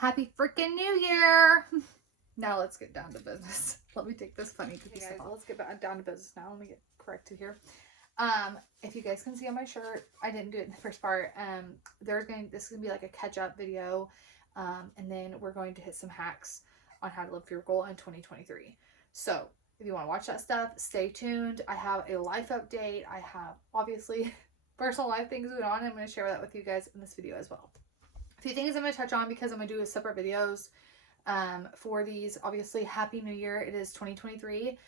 Happy freaking New Year! Now let's get down to business. Let me take this funny cookie stuff off. Let's get down to business now. Let me get corrected here. If you guys can see on my shirt, I didn't do it in the first part. This is gonna be like a catch-up video, and then we're going to hit some hacks on how to live frugal in 2023. So if you want to watch that stuff, stay tuned. I have a life update. I have obviously personal life things going on. I'm going to share that with you guys in this video as well. A few things I'm going to touch on because I'm going to do separate videos for these. Obviously, Happy New Year. It is 2023.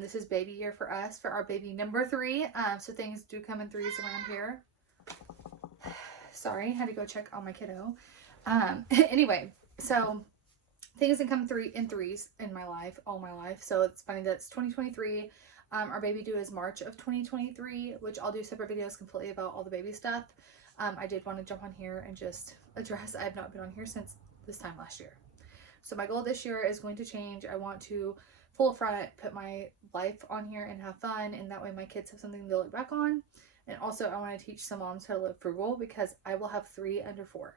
This is baby year for us, for our baby number 3. So things do come in threes around here. Sorry, had to go check on my kiddo. Anyway, so things that come in threes in my life, all my life. So it's funny that it's 2023. Our baby due is March of 2023, which I'll do separate videos completely about all the baby stuff. I did want to jump on here and just address, I have not been on here since this time last year. So my goal this year is going to change. I want to full front put my life on here and have fun, and that way my kids have something to look back on. And also I want to teach some moms how to live frugal, because I will have 3 under 4.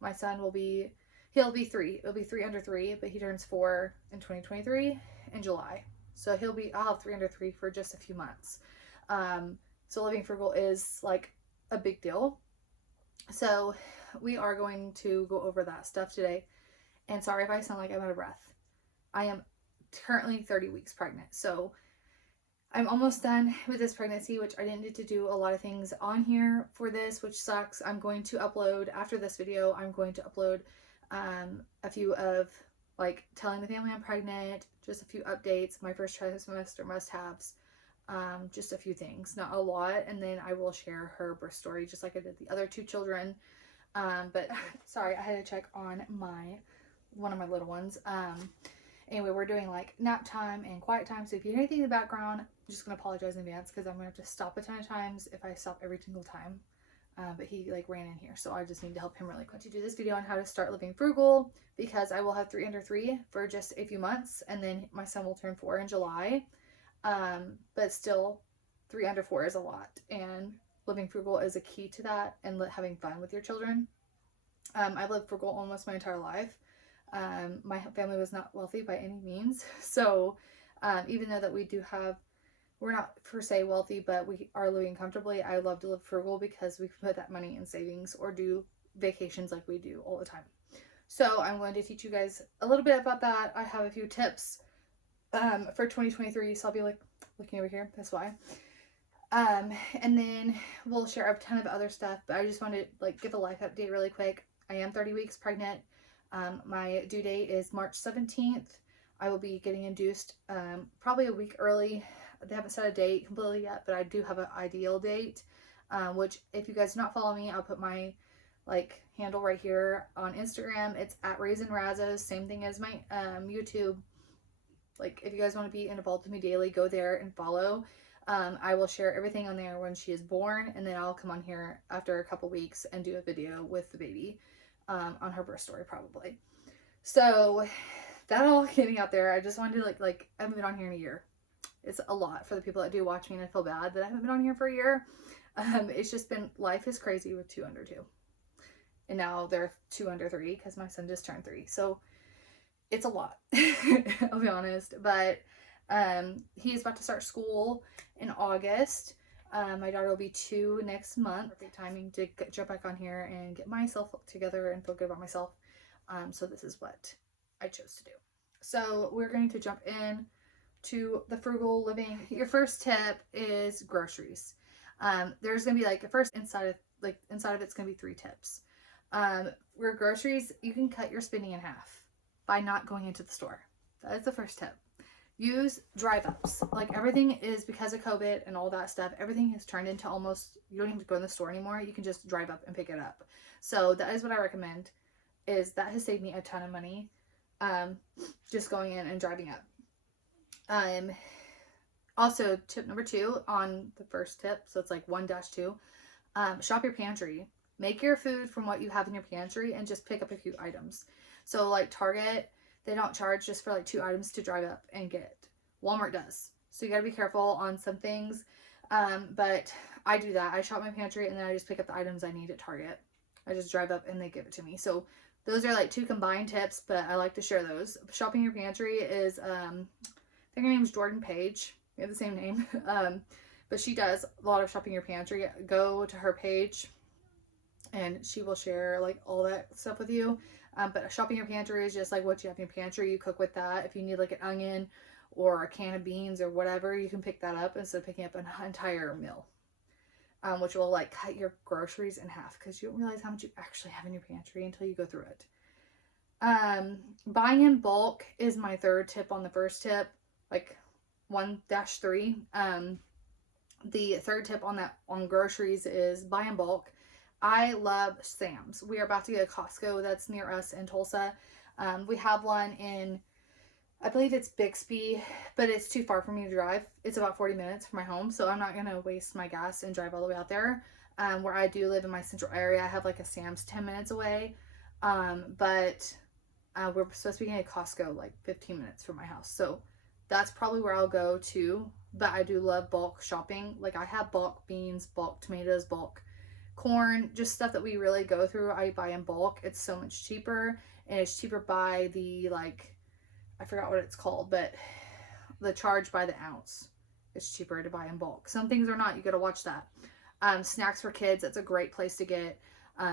My son will be, he'll be 3. It'll be 3 under 3, but he turns 4 in 2023 in July. So I'll have 3 under 3 for just a few months. So living frugal is like a big deal. So we are going to go over that stuff today. And sorry if I sound like I'm out of breath. I am currently 30 weeks pregnant. So I'm almost done with this pregnancy, which I didn't get to do a lot of things on here for this, which sucks. I'm going to upload, after this video, I'm going to upload a few of like telling the family I'm pregnant, just a few updates, my first trimester must-haves, just a few things, not a lot. And then I will share her birth story just like I did the other 2 children. But sorry, I had to check on one of my little ones. Anyway, we're doing like nap time and quiet time. So if you hear anything in the background, I'm just going to apologize in advance, because I'm going to have to stop a ton of times if I stop every single time. But he like ran in here, so I just need to help him really quick to do this video on how to start living frugal, because I will have 3 under 3 for just a few months, and then my son will turn 4 in July. But still 3 under 4 is a lot, and living frugal is a key to that, and having fun with your children. I've lived frugal almost my entire life. My family was not wealthy by any means, so even though that we're not per se wealthy, but we are living comfortably, I love to live frugal because we can put that money in savings or do vacations like we do all the time. So I'm going to teach you guys a little bit about that. I have a few tips for 2023, so I'll be like looking over here, that's why. And then we'll share a ton of other stuff, but I just wanted to like give a life update really quick. I am 30 weeks pregnant. My due date is March 17th. I will be getting induced probably a week early. They haven't set a date completely yet, but I do have an ideal date, which if you guys do not follow me, I'll put my like handle right here on Instagram. It's at Raisin Razos, same thing as my YouTube. Like if you guys want to be involved with me daily, go there and follow. I will share everything on there when she is born, and then I'll come on here after a couple weeks and do a video with the baby on her birth story probably. So that all getting out there, I just wanted to like I haven't been on here in a year. It's a lot for the people that do watch me, and I feel bad that I haven't been on here for a year. It's just been, life is crazy with 2 under 2. And now they're 2 under 3 because my son just turned 3. So it's a lot, I'll be honest. But he's about to start school in August. My daughter will be 2 next month. Perfect timing to jump back on here and get myself together and feel good about myself. So this is what I chose to do. So we're going to jump in to the frugal living. Your first tip is groceries. There's gonna be like first inside of it's gonna be 3 tips. Where groceries, you can cut your spending in half by not going into the store. That is the first tip. Use drive-ups. Like everything is, because of COVID and all that stuff, everything has turned into almost, you don't even go in the store anymore. You can just drive up and pick it up. So that is what I recommend. Is that has saved me a ton of money. Just going in and driving up. Also tip number 2 on the first tip, so it's like 1-2, shop your pantry. Make your food from what you have in your pantry and just pick up a few items. So like Target, they don't charge just for like 2 items to drive up and get. Walmart does. So you gotta be careful on some things. But I do that. I shop my pantry and then I just pick up the items I need at Target. I just drive up and they give it to me. So those are like 2 combined tips, but I like to share those. Shopping your pantry is, I think her name's Jordan Page. We have the same name. But she does a lot of shopping your pantry. Go to her page and she will share like all that stuff with you. But shopping your pantry is just like what you have in your pantry. You cook with that. If you need like an onion or a can of beans or whatever, you can pick that up instead of picking up an entire meal. Which will like cut your groceries in half because you don't realize how much you actually have in your pantry until you go through it. Buying in bulk is my 3rd tip on the first tip, like 1-3. The 3rd tip on groceries is buy in bulk. I love Sam's. We are about to get a Costco that's near us in Tulsa. We have one in, I believe it's Bixby, but it's too far for me to drive. It's about 40 minutes from my home, so I'm not going to waste my gas and drive all the way out there. Where I do live in my central area, I have like a Sam's 10 minutes away. But we're supposed to be getting a Costco like 15 minutes from my house. So that's probably where I'll go to. But I do love bulk shopping. Like I have bulk beans, bulk tomatoes, bulk corn, just stuff that we really go through. I buy in bulk. It's so much cheaper, and it's cheaper by the, like, I forgot what it's called, but the charge by the ounce. It's cheaper to buy in bulk. Some things are not. You got to watch that. Snacks for kids. That's a great place to get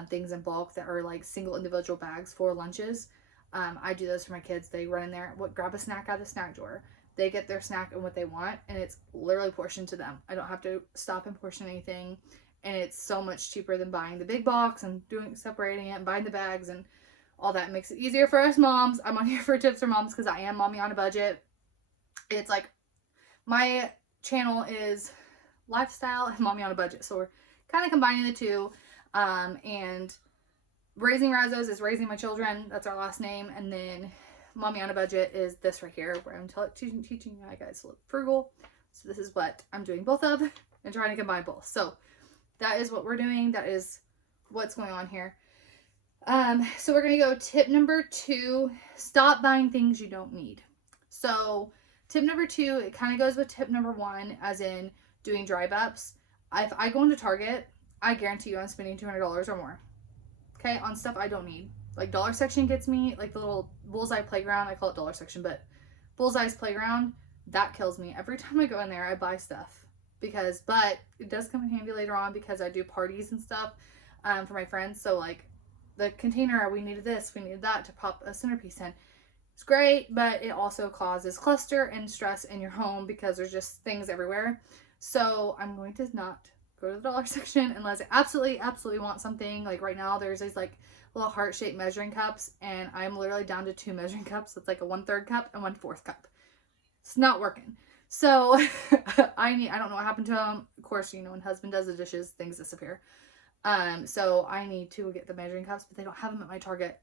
things in bulk that are like single individual bags for lunches. I do those for my kids. They run in there, grab a snack out of the snack drawer. They get their snack and what they want, and it's literally portioned to them. I don't have to stop and portion anything, and it's so much cheaper than buying the big box and separating it and buying the bags and all that. It makes it easier for us moms. I'm on here for tips for moms because I am mommy on a budget. It's like my channel is lifestyle and mommy on a budget, so we're kind of combining the two. And raising Razos is raising my children. That's our last name. And then mommy on a budget is this right here, where I'm teaching you guys to live frugal. So this is what I'm doing both of and trying to combine both. So that is what we're doing. That is what's going on here. So we're going to go tip number 2, stop buying things you don't need. So tip number 2, it kind of goes with tip number 1, as in doing drive ups. If I go into Target, I guarantee you I'm spending $200 or more. Okay, on stuff I don't need. Like dollar section gets me, like the little bullseye playground. I call it dollar section, but bullseye's playground, that kills me. Every time I go in there, I buy stuff but it does come in handy later on because I do parties and stuff for my friends. So like the container, we needed this, we needed that to pop a centerpiece in. It's great, but it also causes cluster and stress in your home because there's just things everywhere. So I'm going to not go to the dollar section unless I absolutely want something. Like right now there's these like little heart-shaped measuring cups, and I'm literally down to 2 measuring cups. It's like a 1/3 cup and 1/4 cup. It's not working. So I don't know what happened to them. Of course, you know, when husband does the dishes, things disappear. So I need to get the measuring cups, but they don't have them at my Target.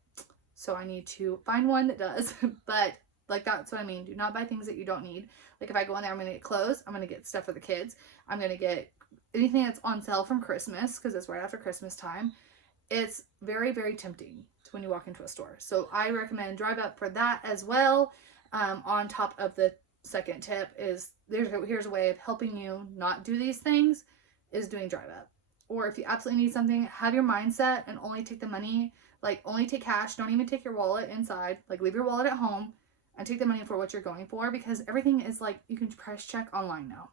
So I need to find one that does. But like, that's what I mean. Do not buy things that you don't need. Like if I go in there, I'm going to get clothes. I'm going to get stuff for the kids. I'm going to get anything that's on sale from Christmas because it's right after Christmas time. It's very, very tempting when you walk into a store. So I recommend drive up for that as well. On top of the second tip is here's a way of helping you not do these things is doing drive up. Or if you absolutely need something, have your mindset and only take the money, like only take cash. Don't even take your wallet inside. Like leave your wallet at home and take the money for what you're going for, because everything is like, you can price check online now,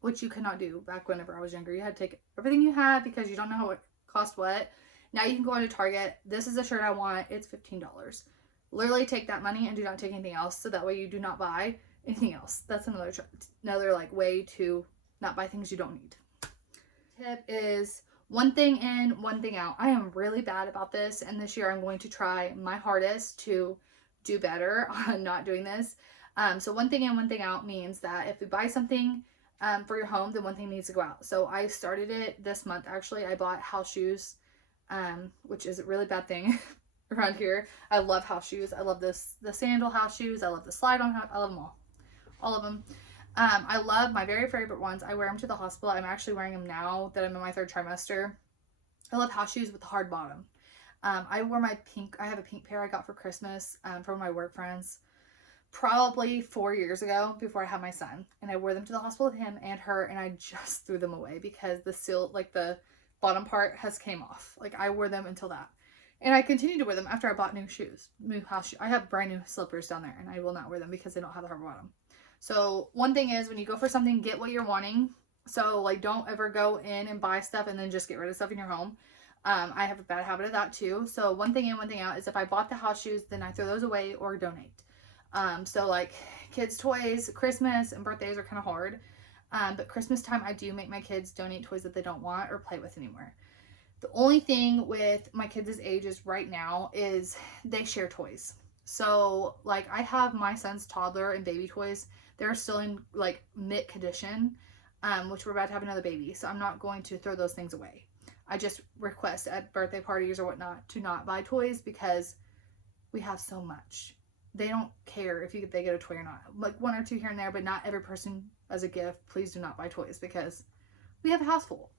which you could not do back whenever I was younger. You had to take everything you had because you don't know what cost what. Now you can go into Target. This is a shirt I want. It's $15. Literally take that money and do not take anything else. So that way you do not buy anything else. That's another like way to not buy things you don't need. Tip is one thing in, one thing out. I am really bad about this, and this year I'm going to try my hardest to do better on not doing this. So one thing in, one thing out means that if you buy something for your home, then one thing needs to go out. So I started it this month. Actually, I bought house shoes, which is a really bad thing around here. I love house shoes. I love the sandal house shoes. I love the slide on house. I love them all of them. I love my very favorite ones. I wear them to the hospital. I'm actually wearing them now that I'm in my 3rd trimester. I love house shoes with the hard bottom. I wore my pink. I have a pink pair I got for Christmas from my work friends probably 4 years ago before I had my son, and I wore them to the hospital with him and her, and I just threw them away because the bottom part has came off. Like I wore them until that. And I continued to wear them after I bought new shoes, new house shoes. I have brand new slippers down there and I will not wear them because they don't have the hard bottom. So one thing is when you go for something, get what you're wanting. So like don't ever go in and buy stuff and then just get rid of stuff in your home. I have a bad habit of that too. So one thing in, one thing out is if I bought the house shoes, then I throw those away or donate. So like kids' toys, Christmas and birthdays are kind of hard. But Christmas time, I do make my kids donate toys that they don't want or play with anymore. The only thing with my kids' ages right now is they share toys. So like I have my son's toddler and baby toys. They're still in like mint condition, which we're about to have another baby. So I'm not going to throw those things away. I just request at birthday parties or whatnot to not buy toys because we have so much. They don't care if they get a toy or not. Like one or two here and there, but not every person as a gift. Please do not buy toys because we have a house full.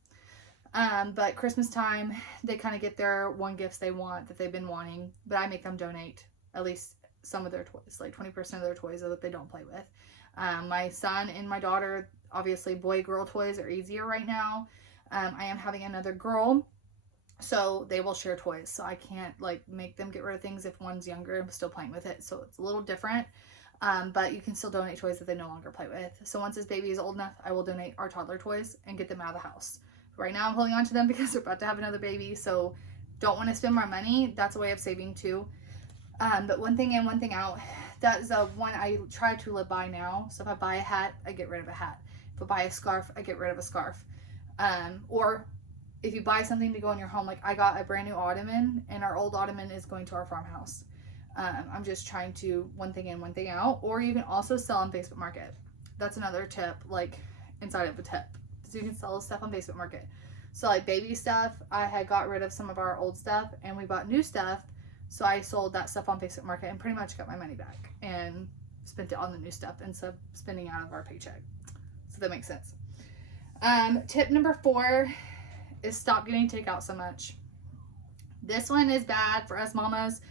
But Christmas time, they kind of get their one gifts they want that they've been wanting. But I make them donate at least some of their toys, like 20% of their toys that they don't play with. My son and my daughter, obviously boy-girl toys are easier right now. I am having another girl, so they will share toys. So I can't like make them get rid of things if one's younger and still playing with it. So it's a little different, but you can still donate toys that they no longer play with. So once this baby is old enough, I will donate our toddler toys and get them out of the house. Right now I'm holding on to them because we're about to have another baby, so don't want to spend my money. That's a way of saving too. But one thing in, one thing out. That is one I try to live by now. So if I buy a hat, I get rid of a hat. If I buy a scarf, I get rid of a scarf. Or if you buy something to go in your home, like I got a brand new ottoman and our old ottoman is going to our farmhouse. I'm just trying to one thing in, one thing out. Or you can also sell on Facebook Market. That's another tip, like inside of a tip. So you can sell stuff on Facebook Market. So like baby stuff, I had got rid of some of our old stuff and we bought new stuff. So I sold that stuff on Facebook Market and pretty much got my money back and spent it on the new stuff instead of spending out of our paycheck. So that makes sense. Tip number 4 is stop getting takeout so much. This one is bad for us mamas.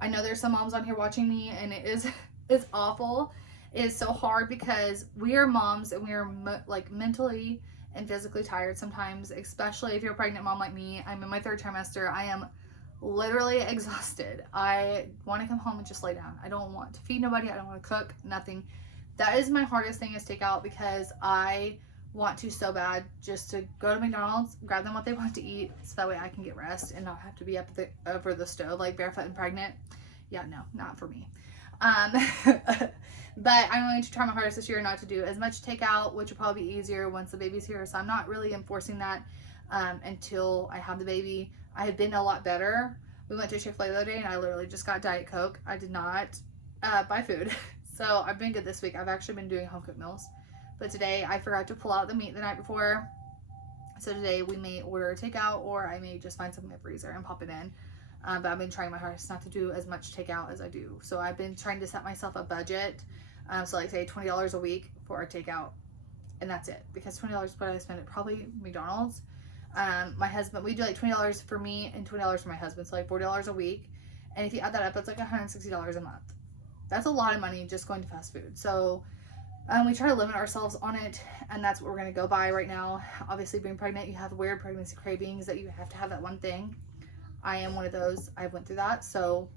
I know there's some moms on here watching me and it's awful. It is so hard because we are moms and we are like mentally and physically tired sometimes, especially if you're a pregnant mom like me. I'm in my 3rd trimester. I am literally exhausted. I want to come home and just lay down. I don't want to feed nobody. I don't want to cook, nothing. That is my hardest thing is takeout because I want to so bad just to go to McDonald's, grab them what they want to eat so that way I can get rest and not have to be up over the stove like barefoot and pregnant. Yeah, no, not for me. But I'm going to try my hardest this year not to do as much takeout, which will probably be easier once the baby's here. So I'm not really enforcing that until I have the baby. I have been a lot better. We went to Chick-fil-A the other day and I literally just got Diet Coke. I did not buy food. So I've been good this week. I've actually been doing home cooked meals. But today I forgot to pull out the meat the night before. So today we may order a takeout or I may just find something in the freezer and pop it in. But I've been trying my hardest not to do as much takeout as I do. So I've been trying to set myself a budget. So like say $20 a week for a takeout. And that's it. Because $20 is what I spend at probably McDonald's. My husband, we do like $20 for me and $20 for my husband. So like $40 a week. And if you add that up, that's like $160 a month. That's a lot of money just going to fast food. So we try to limit ourselves on it. And that's what we're going to go by right now. Obviously being pregnant, you have weird pregnancy cravings that you have to have that one thing. I am one of those. I went through that. So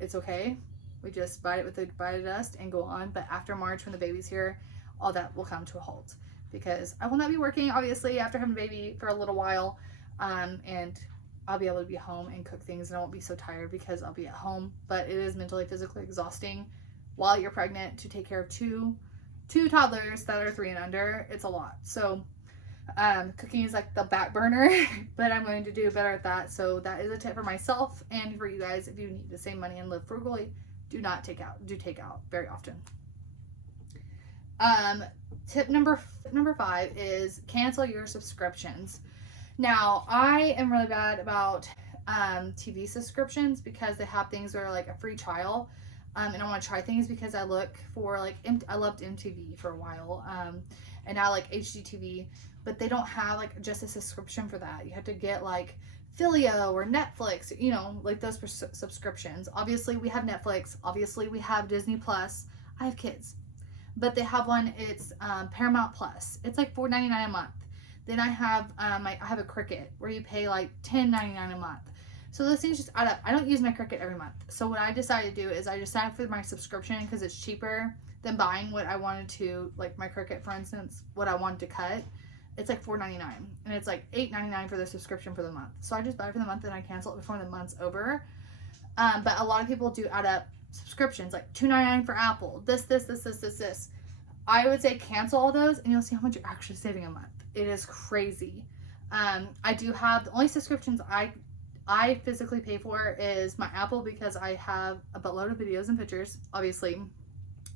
it's okay. We just bite it with the bite of dust and go on. But after March, when the baby's here, all that will come to a halt. Because I will not be working, obviously, after having a baby for a little while. And I'll be able to be home and cook things. And I won't be so tired because I'll be at home. But it is mentally, physically exhausting while you're pregnant to take care of two toddlers that are 3 and under. It's a lot. So cooking is like the back burner. But I'm going to do better at that. So that is a tip for myself and for you guys. If you need to save money and live frugally, do not take out. Do take out very often. Tip number 5 is cancel your subscriptions. Now, I am really bad about TV subscriptions because they have things that are like a free trial. And I want to try things because I look for like, I loved MTV for a while. And now like HGTV, but they don't have like just a subscription for that. You have to get like Filio or Netflix, you know, like those subscriptions. Obviously we have Netflix. Obviously we have Disney Plus. I have kids, but they have one. It's Paramount Plus. It's like $4.99 a month. Then I have I have a Cricut where you pay like $10.99 a month. So those things just add up. I don't use my Cricut every month. So what I decided to do is I just signed up for my subscription because it's cheaper than buying what I wanted to, like my Cricut, for instance, what I wanted to cut. It's like $4.99 and it's like $8.99 for the subscription for the month. So I just buy it for the month and I cancel it before the month's over. But a lot of people do add up subscriptions, like $2.99 for Apple, this. I would say cancel all those and you'll see how much you're actually saving a month. It is crazy. I do have, the only subscriptions I physically pay for is my Apple because I have a buttload of videos and pictures. Obviously,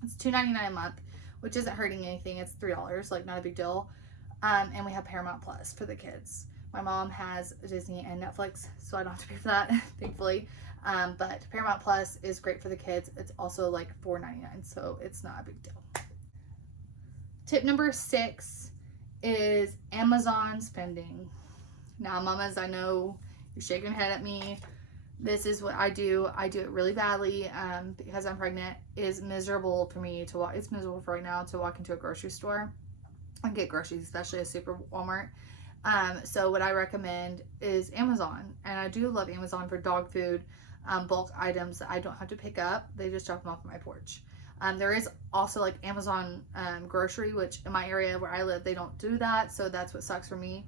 it's $2.99 a month, which isn't hurting anything. It's $3, like not a big deal. And we have Paramount Plus for the kids. My mom has Disney and Netflix, so I don't have to pay for that, thankfully. But Paramount Plus is great for the kids. It's also like $4.99, so it's not a big deal. Tip number 6 is Amazon spending. Now, mamas, I know you're shaking your head at me. This is what I do. I do it really badly because I'm pregnant. It's miserable for me to walk. It's miserable for right now to walk into a grocery store and get groceries, especially a super Walmart. So what I recommend is Amazon. And I do love Amazon for dog food, bulk items that I don't have to pick up. They just drop them off on my porch. There is also like Amazon grocery, which in my area where I live, they don't do that. So that's what sucks for me.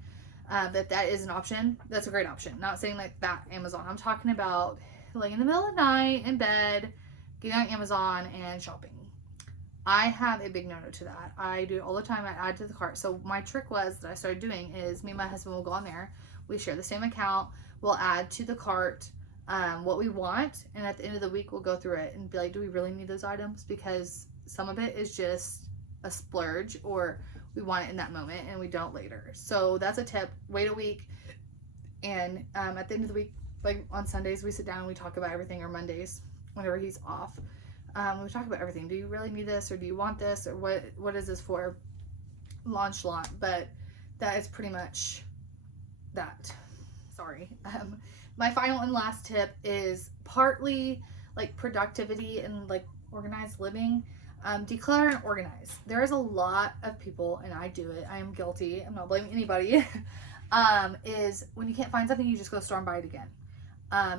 But that is an option. That's a great option. Not saying like that Amazon. I'm talking about like in the middle of the night in bed, getting on Amazon and shopping. I have a big no-no to that. I do it all the time. I add to the cart. So my trick was that I started doing is me and my husband will go on there. We share the same account. We'll add to the cart what we want. And at the end of the week, we'll go through it and be like, do we really need those items? Because some of it is just a splurge or we want it in that moment and we don't later. So that's a tip. Wait a week. And at the end of the week, like on Sundays, we sit down and we talk about everything, or Mondays, whenever he's off. We talk about everything. Do you really need this, or do you want this, or what is this for? Nonchalant, but that is pretty much that. Sorry. My final and last tip is partly like productivity and like organized living. Declutter and organize. There is a lot of people, and I do it. I am guilty. I'm not blaming anybody. Is when you can't find something, you just go store and buy it again.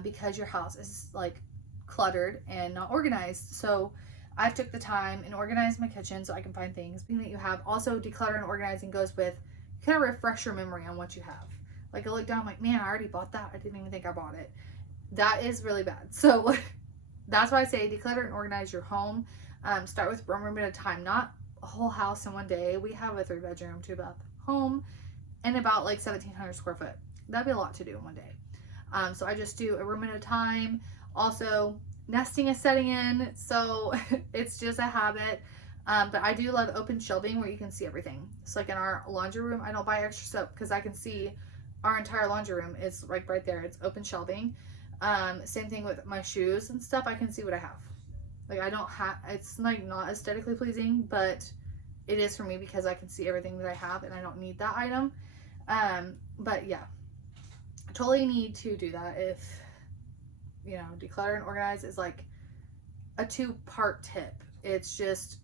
Because your house is like cluttered and not organized. So I've took the time and organized my kitchen so I can find things that you have. Also, declutter and organizing goes with kind of refresh your memory on what you have. Like I look down, I'm like, man, I already bought that. I didn't even think I bought it. That is really bad. So that's why I say declutter and organize your home. Start with one room at a time, not a whole house in one day. We have a 3-bedroom, 2-bath home and about like 1,700 square foot. That'd be a lot to do in one day. So I just do a room at a time. Also, nesting is setting in, so it's just a habit. But I do love open shelving where you can see everything. So like in our laundry room, I don't buy extra soap because I can see our entire laundry room is like right there. It's open shelving. Same thing with my shoes and stuff. I can see what I have. Like I don't have, it's like not aesthetically pleasing, but it is for me because I can see everything that I have and I don't need that item. But yeah, I totally need to do that. If, you know, declutter and organize is like a 2-part tip. It's just,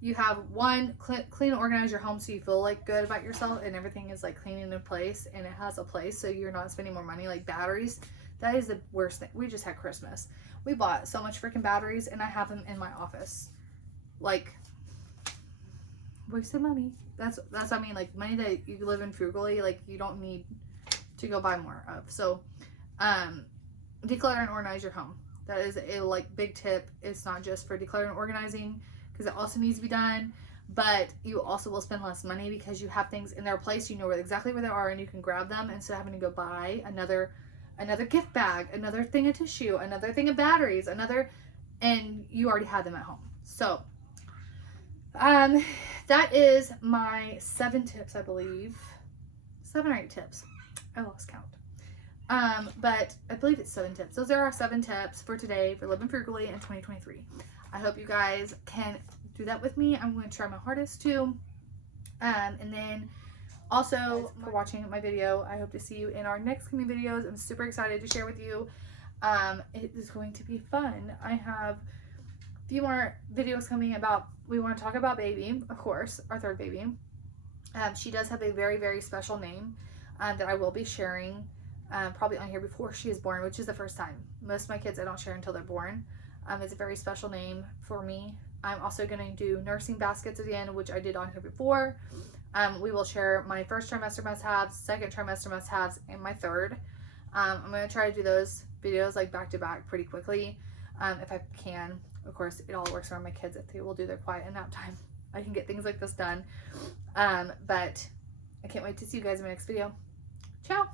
you have one, clean and organize your home so you feel like good about yourself and everything is like clean and in place and it has a place so you're not spending more money. Like batteries, that is the worst thing. We just had Christmas. We bought so much freaking batteries and I have them in my office. Like, wasted money. That's I mean, like money that you live in frugally, like you don't need to go buy more of. So declutter and organize your home. That is a like big tip. It's not just for decluttering and organizing because it also needs to be done, but you also will spend less money because you have things in their place. You know exactly where they are and you can grab them instead of having to go buy another gift bag, another thing of tissue, another thing of batteries, and you already have them at home. So that is my 7 tips, I believe. 7 or 8 tips. I lost count. But I believe it's 7 tips. Those are our 7 tips for today for living frugally in 2023. I hope you guys can do that with me. I'm going to try my hardest to. And then also for watching my video. I hope to see you in our next coming videos. I'm super excited to share with you. It is going to be fun. I have a few more videos coming about, we want to talk about baby, of course, our 3rd baby. She does have a very, very special name that I will be sharing probably on here before she is born, which is the first time. Most of my kids I don't share until they're born. It's a very special name for me. I'm also going to do nursing baskets at the end, which I did on here before. We will share my first trimester must-haves, second trimester must-haves, and my third. I'm going to try to do those videos like back to back pretty quickly if I can. Of course, it all works around my kids. If they will do their quiet and nap time, I can get things like this done. But I can't wait to see you guys in my next video. Ciao!